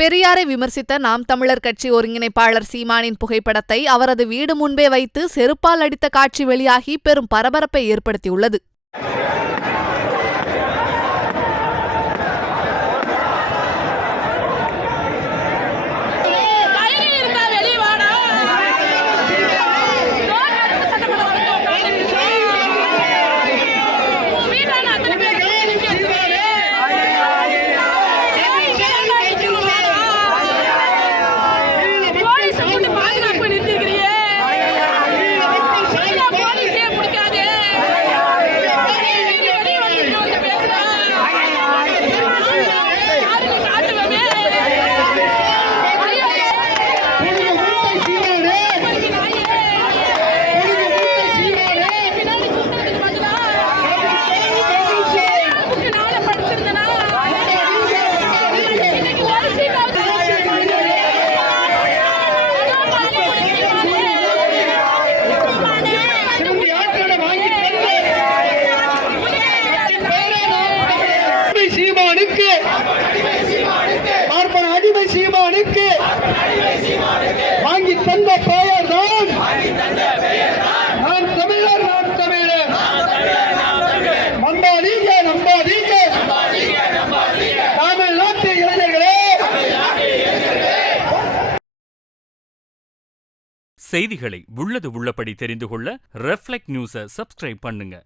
பெரியாரை விமர்சித்த நாம் தமிழர் கட்சி ஒருங்கிணைப்பாளர் சீமானின் புகைப்படத்தை அவரது வீடு முன்பே வைத்து செருப்பால் அடித்த காட்சி வெளியாகி பெரும் பரபரப்பை ஏற்படுத்தியுள்ளது. தந்த பெயர் தான் நான் தமிழர் நான் தமிழர். நம்பாதீங்க நம்பாதீங்க தமிழ்நாட்டு இளைஞர்களே. செய்திகளை உள்ளது உள்ளபடி தெரிந்து கொள்ள ரெஃப்ளெக்ட் நியூஸை சப்ஸ்கிரைப் பண்ணுங்க.